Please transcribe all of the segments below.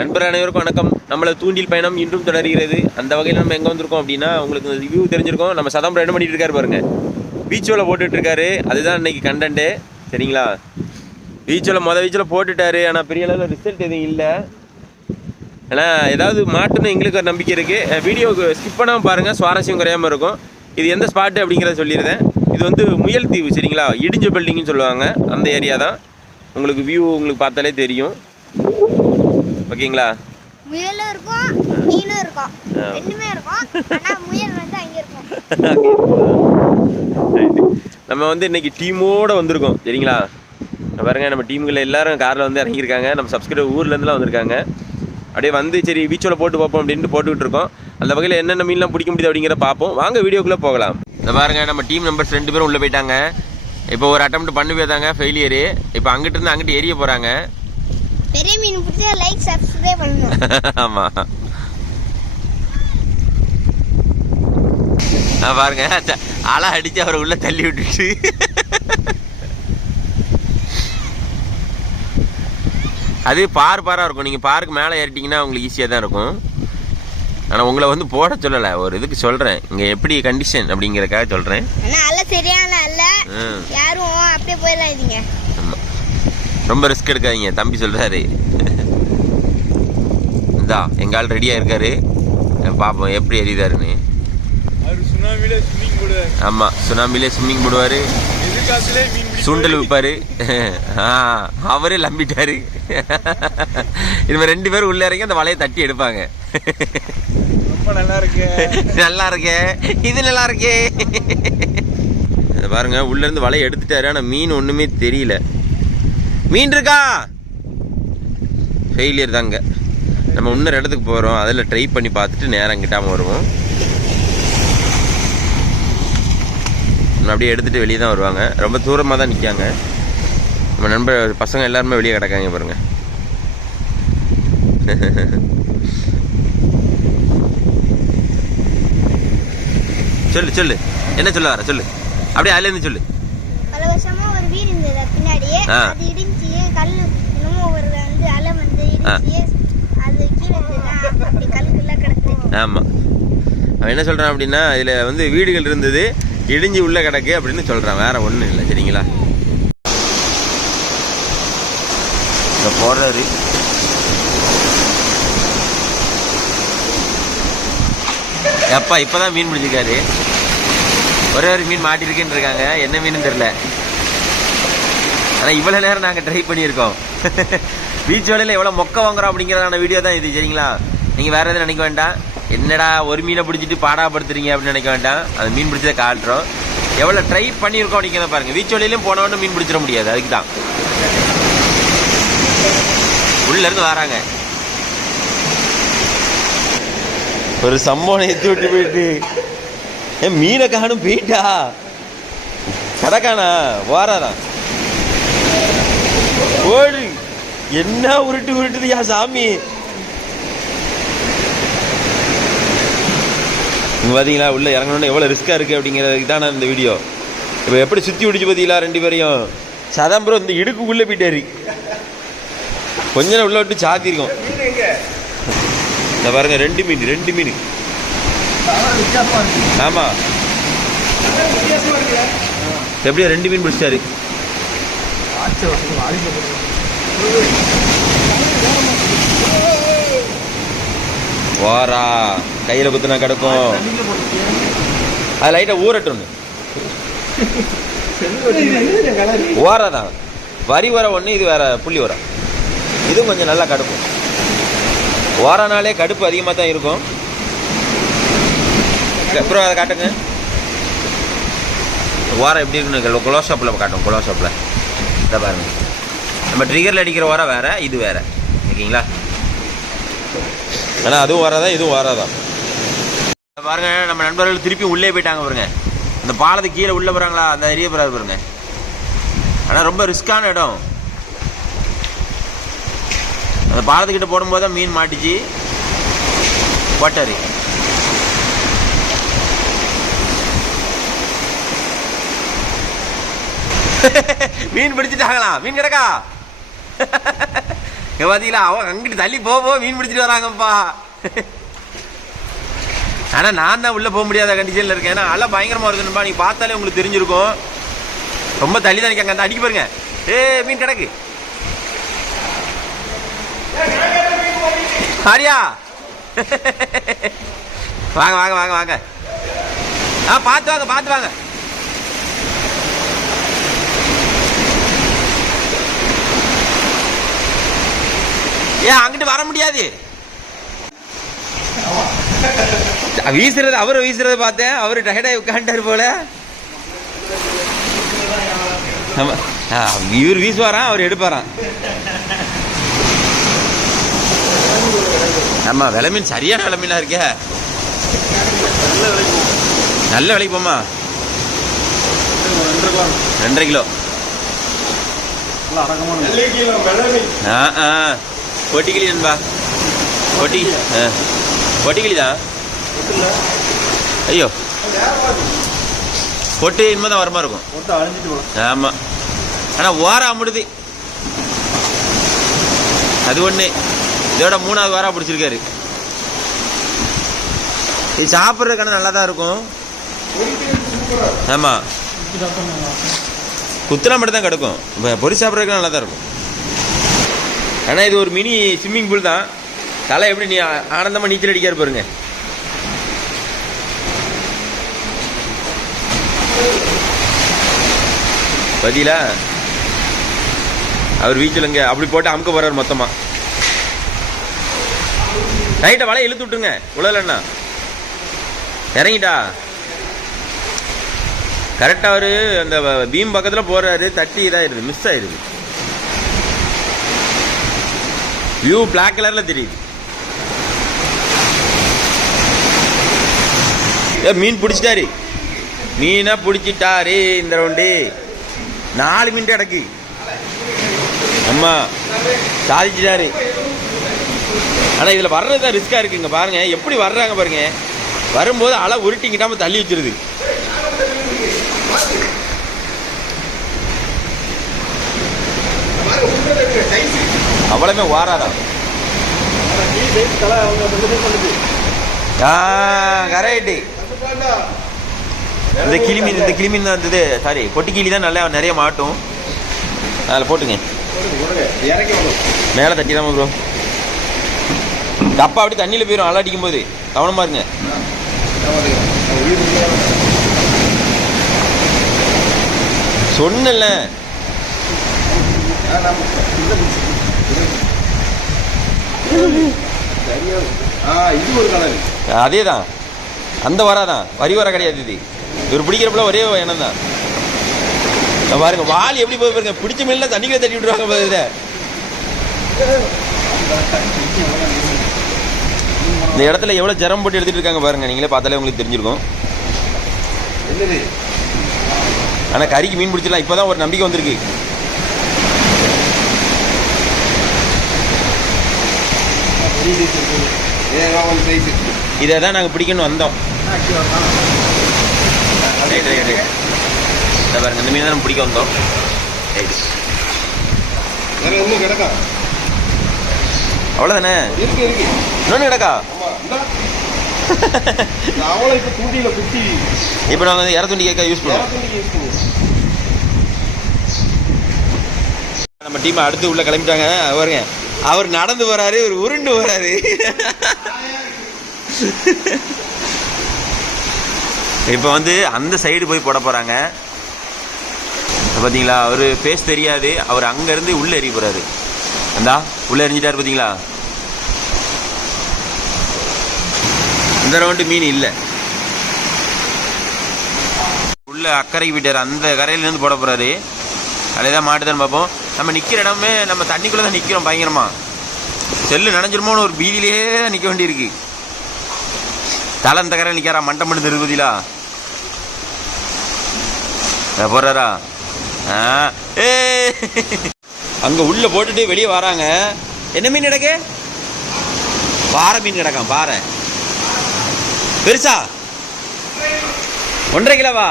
நண்பர் அனைவருக்கும் வணக்கம். நம்மளை தூண்டில் பயணம் இன்றும் தொடர்கிறது. அந்த வகையில் நம்ம எங்கே வந்திருக்கோம் அப்படின்னா, உங்களுக்கு வியூ தெரிஞ்சிருக்கோம். நம்ம சதாம்பரம் என்ன பண்ணிட்டு இருக்காரு பாருங்க, பீச்சோவில் போட்டுட்ருக்காரு. அதுதான் இன்னைக்கு கண்டென்ட்டு, சரிங்களா? பீச்சோவில் பீச்சில் போட்டுட்டாரு. ஆனால் பெரிய அளவில் ரிசல்ட் எதுவும் இல்லை. ஆனால் ஏதாவது மாட்டுன்னு எங்களுக்கு ஒரு நம்பிக்கை இருக்குது. வீடியோவுக்கு ஸ்கிப் பண்ணாமல் பாருங்கள், சுவாரஸ்யம் குறையாமல் இருக்கும். இது எந்த ஸ்பாட்டு அப்படிங்கிறத சொல்லியிருந்தேன். இது வந்து முயல் தீவு, சரிங்களா? இடிஞ்ச பில்டிங்னு சொல்லுவாங்க, அந்த ஏரியா தான். உங்களுக்கு வியூ உங்களுக்கு பார்த்தாலே தெரியும், ஓகேங்களா? முயலும் இருக்கும், மீனும் இருக்கும், ரெண்டுமே இருக்கும். ஆனா முயல் வந்து அங்க இருக்கும். நம்ம வந்து இன்னைக்கு டீமோட வந்திருக்கோம், சரிங்களா? பாருங்க, நம்ம டீமுகளில் எல்லாரும் காரில் வந்து இறங்கியிருக்காங்க. நம்ம சப்ஸ்கிரைபர் ஊர்லேருந்துலாம் வந்திருக்காங்க. அப்படியே வந்து சரி பீச்சோவில் போட்டு பார்ப்போம் அப்படின்ட்டு போட்டுக்கிட்டு இருக்கோம். அந்த வகையில் என்னென்ன மீன்லாம் பிடிக்க முடியுது அப்படிங்கிறத பார்ப்போம். வாங்க வீடியோக்குள்ளே போகலாம். இந்த பாருங்க, நம்ம டீம் மெம்பர்ஸ் 2 பேரும் உள்ளே போயிட்டாங்க. இப்போ ஒரு அட்டெம்ப்ட் பண்ணி போயிருந்தாங்க, ஃபெயிலியரு. இப்போ அங்கிட்டு இருந்து அங்கிட்டு எரிய போகிறாங்க. பெரிய மீன் பிடிச்சா லைக் சப்ஸ்கிரைப் பண்ணுங்க. ஆமா, பாருங்க, அலை அடிச்சு அவரை உள்ள தள்ளி விட்டுட்டு அது பாராக இருக்கும். நீங்கள் பாருக்கு மேலே ஏறிட்டிங்கன்னா உங்களுக்கு ஈஸியாக தான் இருக்கும். ஆனால் உங்களை வந்து போட சொல்லலை, ஒரு இதுக்கு சொல்கிறேன். இங்கே எப்படி கண்டிஷன் அப்படிங்கிறக்காக சொல்கிறேன். ஆனால் அலை சரியான அல்ல, யாரும் அப்படியே போயிடாதீங்க. ஆமாம், ரொம்ப ரிஸ்க் எடுக்காதீங்க, தம்பி சொல்கிறாரு. இந்தா எங்கள் ஆள் ரெடியாக இருக்காரு, பார்ப்போம் எப்படி எரியுதாருன்னு. ஆமாம், சுனாமிலே ஸ்விம்மிங் போடுவார், சுண்டல் விற்பாரு. அவரே லம்பிட்டாரு. இனிமேல் 2 பேரும் உள்ள இறங்கி அந்த வலையை தட்டி எடுப்பாங்க. நல்லா இருக்கு, நல்லா இருக்கே, இது நல்லா இருக்கே. பாருங்க, உள்ள இருந்து வலையை எடுத்துட்டாரு. ஆனால் மீன் ஒண்ணுமே தெரியல. மீன் இருக்கா? ஃபெயிலியர் தாங்க. நம்ம இன்னொரு இடத்துக்கு போகிறோம், அதில் ட்ரை பண்ணி பார்த்துட்டு நேரம் கிட்டாமல் வருவோம். அப்படியே எடுத்துகிட்டு வெளியே தான் வருவாங்க. ரொம்ப தூரமாக தான் நிற்காங்க. நம்ம நண்பர் பசங்க எல்லாருமே வெளியே கிடக்காங்க பாருங்க. சொல்லு சொல்லு, என்ன சொல்ல வர சொல்லு, அப்படியே அதுலேருந்து சொல்லு. பல வருஷமா ஒரு வீடு இருந்தது பின்னாடி, அது இடிஞ்சு கல் இன்னமும் ஒரு வந்து அலை வந்து இடிஞ்சு அது கீழே அப்படி கல்லுக்குள்ள கிடக்குது. ஆமாம், அவன் என்ன சொல்கிறான் அப்படின்னா, இதில் வந்து வீடுகள் இருந்தது, இடிஞ்சு உள்ள கிடக்கு அப்படின்னு சொல்கிறான். வேற ஒன்றும் இல்லை, சரிங்களா? இங்கே போடுறாரு. எப்பா இப்போதான் மீன் பிடிச்சிருக்காரு. ஒரே ஒரு மீன் மாட்டிருக்குன்னு இருக்காங்க, என்ன மீன் தெரியல. ஆனால் இவ்வளோ நேரம் நாங்கள் ட்ரை பண்ணியிருக்கோம். பீச் வேலையில் எவ்வளோ மொக்க வாங்குறோம் அப்படிங்கிறதான வீடியோ தான் இது, சரிங்களா? நீங்கள் வேறு எதுவும் நினைக்க வேண்டாம். என்னடா ஒரு மீனை பிடிச்சிட்டு பாடாப்படுத்துறீங்க அப்படின்னு நினைக்க வேண்டாம். அது மீன் பிடிச்சதை காட்டுறோம், எவ்வளோ ட்ரை பண்ணியிருக்கோம் அப்படிங்கிறத பாருங்கள். பீச் வேலையிலும் போனவொன்னு மீன் பிடிச்சிட முடியாது, அதுக்கு தான் உள்ளேருந்து வராங்க. ஒரு சம்பவம் எத்தி விட்டு போயிட்டு மீனை காணும் போயிட்டா கதக்கானா வாராதான் ஓடு. என்ன உருட்டு உருட்டுது யா சாமி. இங்கே பார்த்தீங்களா, உள்ள இறங்கணும்னு எவ்வளோ ரிஸ்க்காக இருக்குது அப்படிங்கிறதுக்கு தான் இந்த வீடியோ. இப்போ எப்படி சுற்றி பிடிச்சி பார்த்தீங்களா 2 பேரையும். சதாம்பரம் இந்த இடுக்குள்ளே போயிட்டாரு, கொஞ்ச நேரம் உள்ள விட்டு சாத்திருக்கோம். இந்த பாருங்க, 2 மீன். ஆமாம், எப்படியா 2 மீன் பிடிச்சாரு. வாரா கையில் குத்துனா கிடக்கும், அது லைட்டாக ஊரட்டும். ஓராதான் வரி வர ஒன்று, இது வேற புள்ளி வர, இதுவும் கொஞ்சம் நல்லா கடுக்கும். ஓரானாலே கடுப்பு அதிகமாக தான் இருக்கும். அப்புறம் அதை காட்டுங்க, ஓரம் எப்படி இருக்குன்னு குளோஷாப்பில் காட்டும். குளோஷாப்பில் இதை பாருங்க, நம்ம ட்ரிகரில் அடிக்கிற ஓரம் வேற, இது வேற, ஓகேங்களா? ஆனால் அதுவும் வராதான், இதுவும் வராதான். பாருங்க, நம்ம நண்பர்கள் திருப்பி உள்ளே போயிட்டாங்க பாருங்க. இந்த பாலத்துக்கு கீழே உள்ளே போகிறாங்களா, அந்த ஏரியா போகிறாரு பாருங்க. ஆனால் ரொம்ப ரிஸ்கான இடம். அந்த பாலத்துக்கிட்ட போடும்போது தான் மீன் மாட்டிச்சு, போட்டாரு. மீன் பிடிச்சிட்டாங்களா? மீன் கிடக்கா? பாத்தீங்களா அவன் அங்கிட்டு தள்ளி போ மீன் பிடிச்சிட்டு வராங்கப்பா. ஆனா நான் தான் உள்ள போக முடியாத கண்டிஷன்ல இருக்கேன். ஏன்னா அலை பயங்கரமா இருக்குப்பா, நீங்க பார்த்தாலே உங்களுக்கு தெரிஞ்சிருக்கும். ரொம்ப தள்ளி தான் நிக்காங்க. அந்த அடிக்க பாருங்க, மீன் கிடக்கு. ஆரியா வாங்க வாங்க வாங்க வாங்க. பார்த்து வாங்க பார்த்து வாங்க. ஏன் அங்கிட்டு வர முடியாது? வீசுறது அவரை வீசுறத பார்த்தேன். அவரு டயர்டா உட்காண்டாரு போல. இவர் வீசுவாராம், அவர் எடுப்பாராம். ஆமா, விலை மீன் சரியான விலை மீனா இருக்க. நல்ல விலைக்கு போமா. 2.5 கிலோ பொட்டிக்கிளி நண்பா. பொட்டிக்கிளி தான். ஐயோ, பொட்டு இனிமேதான் வரமா இருக்கும். ஆமா, ஆனா வாரா அமுடுது. அது ஒண்ணு. இதோட 3வது வாரா பிடிச்சிருக்காரு. இது சாப்பிட்ற கணக்கு நல்லா தான் இருக்கும். ஆமா, குத்துனா மட்டும் தான் கிடக்கும். பொறி சாப்பிட்றதுக்கு நல்லா தான் இருக்கும். ஆனா இது ஒரு மினி ஸ்விம்மிங் பூல் தான். தலை எப்படி நீ ஆனந்தமா நீச்சல் அடிக்காரு பாருங்க. பதிலா அவர் வீச்சுலங்க அப்படி போட்டு அமுக்க போறாரு மொத்தமா. ரைட்டா வலையை இழுத்து விட்டுருங்க. உழலண்ணா இறங்கிட்டா கரெக்டா. அவரு அந்த பீம் பக்கத்துல போறாரு, தட்டி இதாயிருது, மிஸ் ஆயிருது. வியூ பிளாக் கலர்ல தெரியுது. மீன் பிடிச்சிட்டாரு, மீனா பிடிச்சிட்டாரு. இந்த ரவுண்டு 4 மீன் கிடக்கு. அம்மா சாதிச்சிட்டாரு. ஆனா இதுல வர்றதுதான் ரிஸ்கா இருக்குங்க. பாருங்க எப்படி வர்றாங்க பாருங்க. வரும்போது அலை உருட்டிங்கிட்டாம தள்ளி வச்சிருது. அவ்வளவுமே வாராதான். கரெக்ட். இந்த கிளிமீன் தான் இருந்தது. சாரி, பொட்டி கிளி தான் நல்லா நிறைய மாட்டும். அதில் போட்டுங்க. மேலே தட்டிடாம ப்ரோ. டப்பா அப்படி தண்ணியில் போயிடும் அலை அடிக்கும் போது. கவனமா இருங்க. சொன்னல அதேதான். அந்த வராதான், வரி வர கிடையாது. இது இவர் பிடிக்கிறப்பல ஒரே எண்ணம் தான். பாருங்க வால் எப்படி போய் பாருங்க. பிடிச்ச மீன்ல தண்ணிக்குள்ள தட்டி விட்டுருவாங்க. இந்த இடத்துல எவ்வளவு ஜரம் போட்டு எடுத்துட்டு இருக்காங்க பாருங்க. நீங்களே பார்த்தாலே உங்களுக்கு தெரிஞ்சிருக்கும். ஆனா கறிக்கு மீன் பிடிச்சிடலாம். இப்பதான் ஒரு நம்பிக்கை வந்திருக்கு. இதான் நாங்க பிடிக்கணும் வந்தோம். பாருங்க இந்த மீன் தான் பிடிக்க வந்தோம். அவ்வளவுதானே? இன்னொன்னு கிடக்கா? இப்ப நாங்க வந்து இறத்துண்டி கேட்க யூஸ் பண்ணுவோம். நம்ம டீம் அடுத்து உள்ள கிளம்பிட்டாங்க. பாருங்க, அவர் நடந்து வராரு, ஒரு உருண்டு வராரு. இப்ப வந்து அந்த சைடு போய் போட போறாங்க. பாத்தீங்களா, அவரு ஃபேஸ் தெரியாது. அவர் அங்க இருந்து உள்ள எறி போறாரு. அந்தா உள்ள எரிஞ்சிட்டாரு. பாத்தீங்களா, இந்த ரவுண்டு மீன் இல்ல. உள்ள அக்கறைக்கு போயிட்டாரு. அந்த கரையில இருந்து போட போறாரு. அதேதான் மாட்டுதான் பார்ப்போம். நம்ம நிக்கிற இடமே நம்ம தண்ணிக்குள்ளதான் நிக்கிறோம். பயங்கரமா செல்லு நனைஞ்சிருமோன்னு ஒரு பீதியிலேயே நிக்க வேண்டியிருக்கு. தலை இந்த கரையில் நிற்காரா, மண்டை மட்டும் திருப்பதிலா போறாரா? அங்க உள்ள போட்டுட்டு வெளியே வராங்க. என்ன மீன் கிடக்கு? பாறை மீன் கிடக்கான். பாறை பெருசா 1.5 கிலோவா?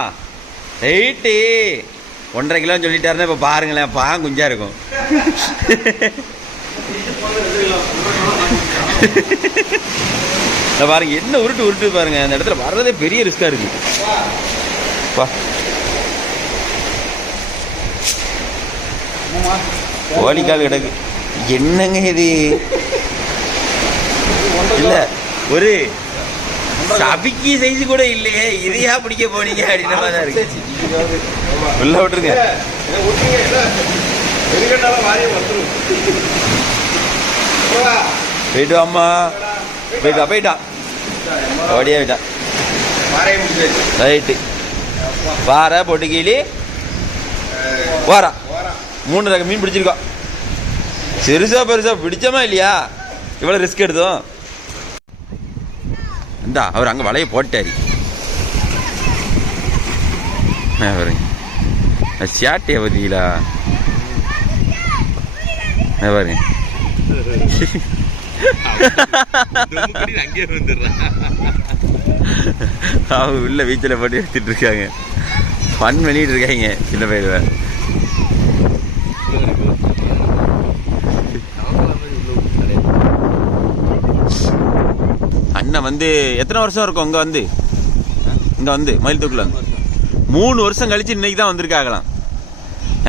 ரைட்டு, 1.5 கிலோன்னு சொல்லிட்டாருன்னா இப்ப பாருங்களேன், குஞ்சா இருக்கும். பாருங்க என்ன உருட்டு பாருங்க. அந்த இடத்துல வர்றதே பெரிய ரிஸ்கா இருக்கு. கோழிக்கால் கிடக்கு. என்னங்க இது? இல்ல ஒரு சபிக்கி சைஸ் கூட இல்லையே, இதையா பிடிக்க போனீங்க அப்படின்ற மாதிரி தான் இருக்கு. உள்ள விட்டுருங்க. போயிட்டு அம்மா போயிட்டா ஓடியா போயிட்டா. ரைட்டு பாறை பொட்டுக்கீழி வாரா 3 ரகம் மீன் பிடிச்சிருக்கோம். பெருசா பிடிச்சோமா இல்லையா? இவ்வளோ ரிஸ்க் எடுத்தோம். இந்தா அவர் அங்கே வலையை போட்டாரு. சாட்டையை பத்திங்களா பாருங்க. அவங்க உள்ள வீச்சில் போட்டு எடுத்துட்டு இருக்காங்க. ஃபன் பண்ணிட்டு இருக்காங்க சின்ன பயிர். அண்ணன் வந்து எத்தனை வருஷம் இருக்கும் இங்கே வந்து மயில் தூக்கில் 3 வருஷம் கழிச்சு இன்னைக்கு தான் வந்திருக்காங்களாம்.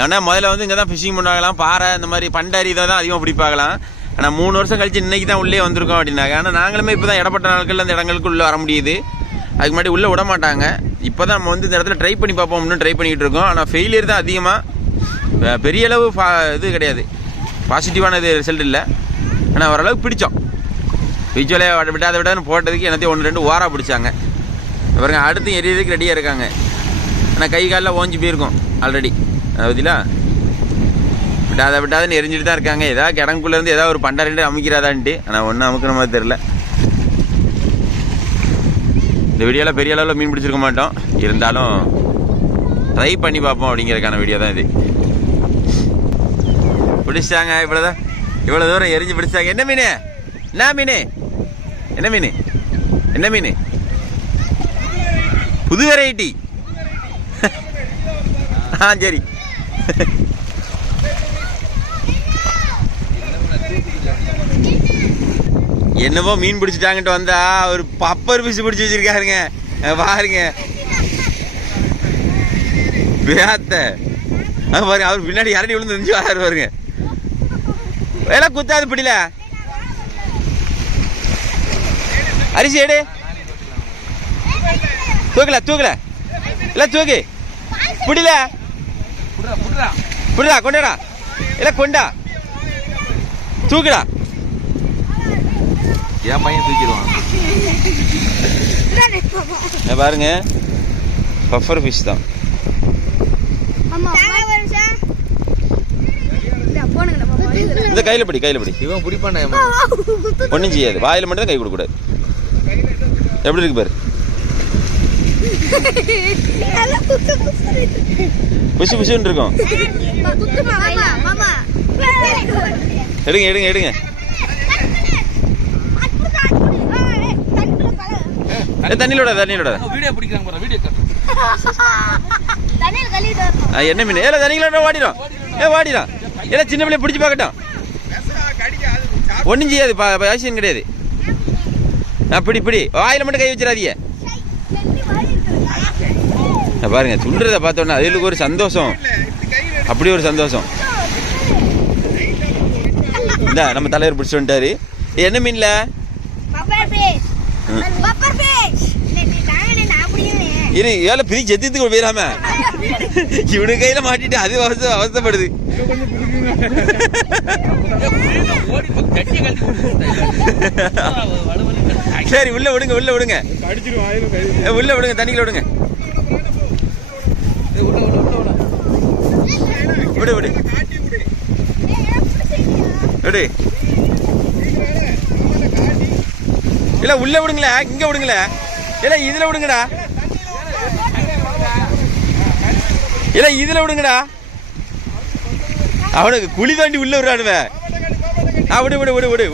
ஏன்னா முதல்ல வந்து இங்கே தான் ஃபிஷிங் பண்ணாங்களாம். பாறை இந்த மாதிரி பண்டாரி இதை தான் அதிகமாக பிடிப்பாங்களாம். ஆனால் 3 வருஷம் கழிச்சு இன்னைக்கு தான் உள்ளே வந்திருக்கோம் அப்படின்னாங்க. ஆனால் நாங்களுமே இப்போ தான் இடப்பட்ட நாட்களில் அந்த இடங்களுக்கு உள்ளே வர முடியுது. அதுக்கு முன்னாடி உள்ளே விட மாட்டாங்க. இப்போ தான் நம்ம வந்து இந்த இடத்துல ட்ரை பண்ணி பார்ப்போம்னு ட்ரை பண்ணிக்கிட்டு இருக்கோம். ஆனால் ஃபெயிலியர் தான் அதிகமாக. பெரிய அளவு இது கிடையாது, பாசிட்டிவான இது ரிசல்ட் இல்லை. ஆனால் ஓரளவுக்கு பிடிச்சோம். விஜுவலே விடாதுன்னு போட்டதுக்கு என்னத்தையும் 1-2 ஓரா பிடிச்சாங்க. பாருங்க அடுத்து எரியறதுக்கு ரெடியாக இருக்காங்க. ஆனால் கை காலில் ஓஞ்சி போயிருக்கும் ஆல்ரெடி. பதிலா விடாதுன்னு எரிஞ்சிட்டு தான் இருக்காங்க. ஏதாவது கிடங்குள்ளேருந்து ஏதாவது ஒரு பண்டாரிட்டு அமைக்கிறாதான்ட்டு. ஆனால் ஒன்றும் அமுக்கிற மாதிரி தெரில. இந்த வீடியோவில் பெரிய அளவில் மீன் பிடிச்சிருக்க மாட்டோம். இருந்தாலும் ட்ரை பண்ணி பார்ப்போம் அப்படிங்கிறதுக்கான வீடியோ தான் இது. பிடிச்சிட்டாங்க. இவ்வளோ தூரம் எரிஞ்சு பிடிச்சாங்க. என்ன மீன்? என்ன மீன்? புது வெரைட்டி. சரி. என்னவோ மீன் பிடிச்சிட்டாங்கட்டு வந்தா ஒரு பப்பர் பீஸ் பிடிச்சி வச்சிருக்காருங்க. பாருங்க பாருங்க. அவர் பின்னாடி இறங்கி விழுந்து நினைச்சு வராரு பாருங்க. எல்லாம் குத்தாது பிடில. அரிசி எடு. தூக்கல இல்ல தூக்கு பிடில. புரியுதா? கொண்டாடா இல்ல கொண்டா தூக்குடா. என் பையன் தூக்கிடுவான். பாருங்க பஃபர் ஃபிஷ் தான். இந்த கையில பிடி. இவன் பிடிப்பான ஒன்றும் செய்யாது. வாயில மட்டும் தான் கை கொடுக்கூடாது. எப்படி இருக்கு பாரு. புசுன்னு இருக்கும். எடுங்க. தண்ணியிலோட என்ன மீன்? ஏல தண்ணியிலோட வாடிடும். ஏல சின்ன பிள்ளைய பிடிச்சி பார்க்கட்டும். ஒன்றும் செய்யாது. அவசியம் கிடையாது. பிடி. வாயில மட்டும் கை வச்சிடாதீங்க. பாருங்க சுண்டுறத பார்த்தோன்னா அதுக்கு ஒரு சந்தோஷம். அப்படி ஒரு சந்தோஷம். இந்த நம்ம தலைவர் பிடிச்சி வந்துட்டாரு. என்ன மீன்ல? இரு ஏழை பிரி செத்துக்கு போயிடாம இவனு கையில மாட்டிட்டு அது அவசப்படுது. சரி உள்ள விடுங்க. தண்ணிக்குள்ள விடுங்க. விடு. இல்ல உள்ள விடுங்களே. இங்க விடுங்களே. இல்ல இதுல விடுங்கடா. அவனுக்கு குழி தாண்டி உள்ள விடுறானுவ.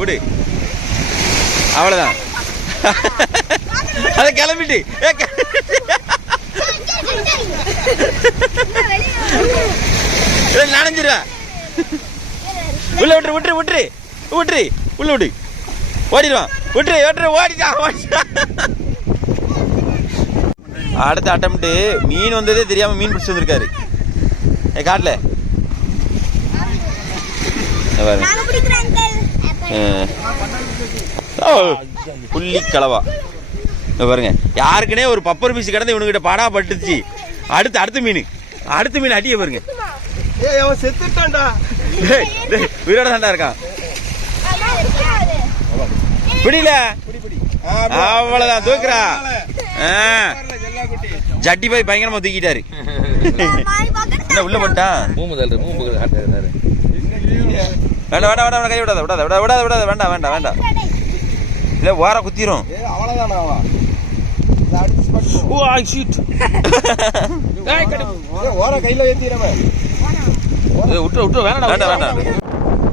விடு. அவ்வளவுதான். அத கிளம்பிட்டு நனைஞ்சிருவ. உள்ள விட்டுரு. விட்டுரு உள்ள விட்டு ஓடிடுவான் விட்டுரு ஓடிட்டான். அடுத்த அட்டம்ப்ட்டு மீன் வந்ததே தெரியாம மீன் பிடிச்சி வந்திருக்காரு காட்டுல. புள்ளி கலவா பாருங்க. யாருக்குனே ஒரு பப்பர் பீஸ் கிடந்து இவனுக்கிட்ட பாடா பட்டுச்சு. அடுத்த மீன் அடிய பாருங்க. உயிரோட தாண்டா இருக்கான். பிடில அவ்வளவுதான் தூக்குறா. ஜட்டி போய் பயங்கரமா தூக்கிட்டாரு. உள்ள போட்டான். வேண்டாம் கை விடாத வேண்டாம் இல்ல வார குத்திரும்.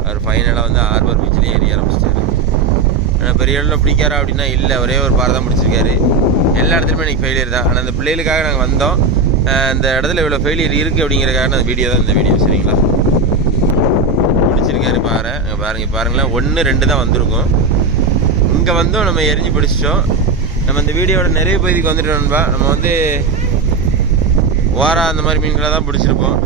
அவர் ஃபைனலாக வந்து ஹார்பர் பீச்சில் ஏறி ஆரம்பிச்சிட்டாரு. ஆனால் பெரிய இடத்துல பிடிக்காரா அப்படின்னா இல்லை, ஒரே ஒரு பாறை தான் பிடிச்சிருக்காரு. எல்லா இடத்துலையுமே எனக்கு ஃபெயிலியர் தான். ஆனால் அந்த பிள்ளைகளுக்காக நாங்கள் வந்தோம். அந்த இடத்துல இவ்வளோ ஃபெயிலியர் இருக்குது அப்படிங்கிறக்காக அந்த வீடியோ தான் இந்த வீடியோ. சரிங்களா, பிடிச்சிருக்காரு பாறை. பாருங்களேன் 1 2 தான் வந்திருக்கும். இங்கே வந்தோம் நம்ம எரிஞ்சு பிடிச்சிட்டோம். நம்ம இந்த வீடியோட நிறைய பகுதிக்கு வந்துட்டோம்பா. நம்ம வந்து வாரா அந்த மாதிரி மீன்களை தான் பிடிச்சிருப்போம்.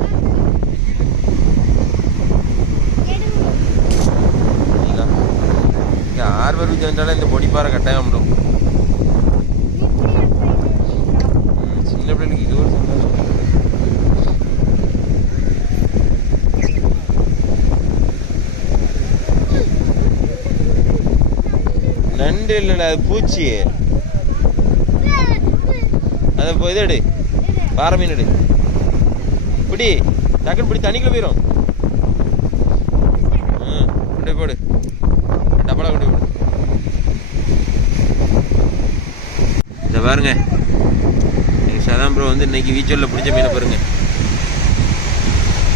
இங்கே ஹார்பர் பீச் வந்தாலும் இந்த பொடிப்பாறை கட்டாயம் விடும். சின்ன பிள்ளைகளுக்கு இது ஒரு சந்தோஷம். நண்டு இல்லைடா, அது பூச்சி. அதை இது எடு, பாறை மீன் எடு. பிடி டக்குன்னு பிடி, தண்ணிக்குள்ள போயிடும். கொண்டு போடு, டப்பலா கொண்டு போடு. இதை பாருங்க, சதாம் ப்ரோ வந்து இன்னைக்கு வீச்சல்ல பிடிச்ச மீனை பாருங்க.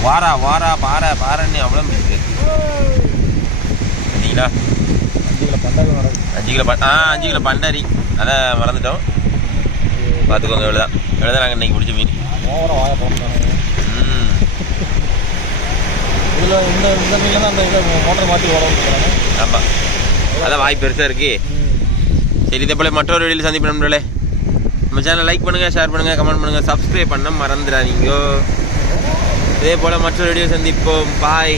வாரா பாறைன்னு அவ்வளோ மீன் இருக்கு. சரிங்களா, 5 கிலோ பண்டாரி. அதை மறந்துட்டோம், பார்த்துக்கோங்க. இவ்வளோதான் நாங்கள் இன்னைக்கு பிடிச்ச மீன். ஆமாம், அதான் வாய்ப்பு பெருசாக இருக்கு. சரி, இதே போல் மற்றொரு வீடியோவில் சந்திப்போம் நண்பர்களே. நம்ம சேனலை லைக் பண்ணுங்கள், ஷேர் பண்ணுங்கள், கமெண்ட் பண்ணுங்கள், சப்ஸ்கிரைப் பண்ண மறந்துடாதீங்க. இதே போல் மற்றொரு வீடியோ சந்திப்போம். பாய்.